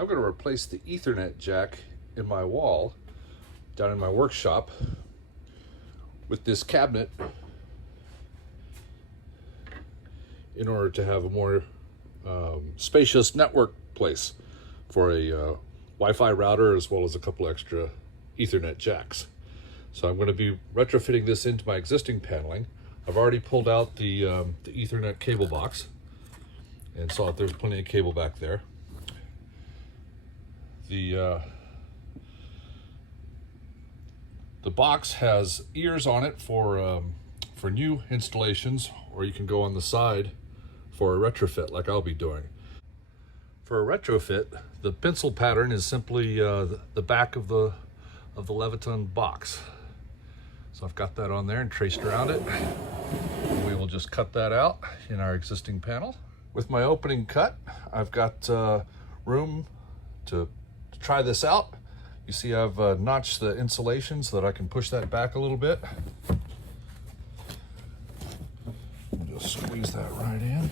I'm going to replace the Ethernet jack in my wall down in my workshop with this cabinet in order to have a more spacious network place for a Wi-Fi router as well as a couple extra Ethernet jacks. So I'm going to be retrofitting this into my existing paneling. I've already pulled out the Ethernet cable box and saw that there's plenty of cable back there. The box has ears on it for new installations, or you can go on the side for a retrofit like I'll be doing. For a retrofit, the pencil pattern is simply the back of the Leviton box. So I've got that on there and traced around it. We will just cut that out in our existing panel. With my opening cut, I've got room to try this out. You see I've notched the insulation so that I can push that back a little bit. Just squeeze that right in.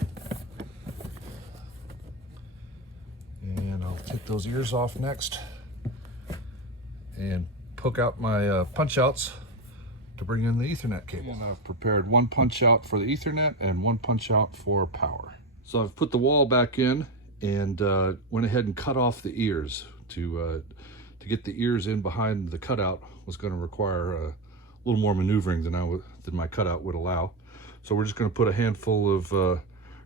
And I'll take those ears off next and poke out my punch outs to bring in the Ethernet cable. And I've prepared one punch out for the Ethernet and one punch out for power. So I've put the wall back in and went ahead and cut off the ears. To get the ears in behind the cutout was going to require a little more maneuvering than my cutout would allow. So we're just going to put a handful of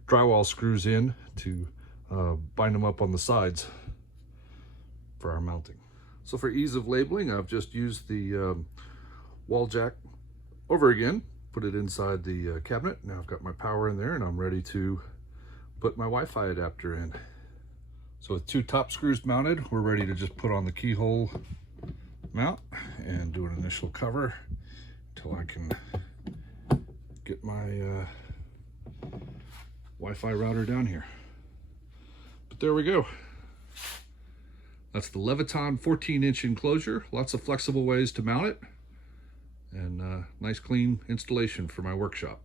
drywall screws in to bind them up on the sides for our mounting. So for ease of labeling, I've just used the wall jack over again, put it inside the cabinet. Now I've got my power in there and I'm ready to put my Wi-Fi adapter in. So with two top screws mounted, we're ready to just put on the keyhole mount and do an initial cover until I can get my Wi-Fi router down here. But there we go. That's the Leviton 14-inch enclosure. Lots of flexible ways to mount it, and nice clean installation for my workshop.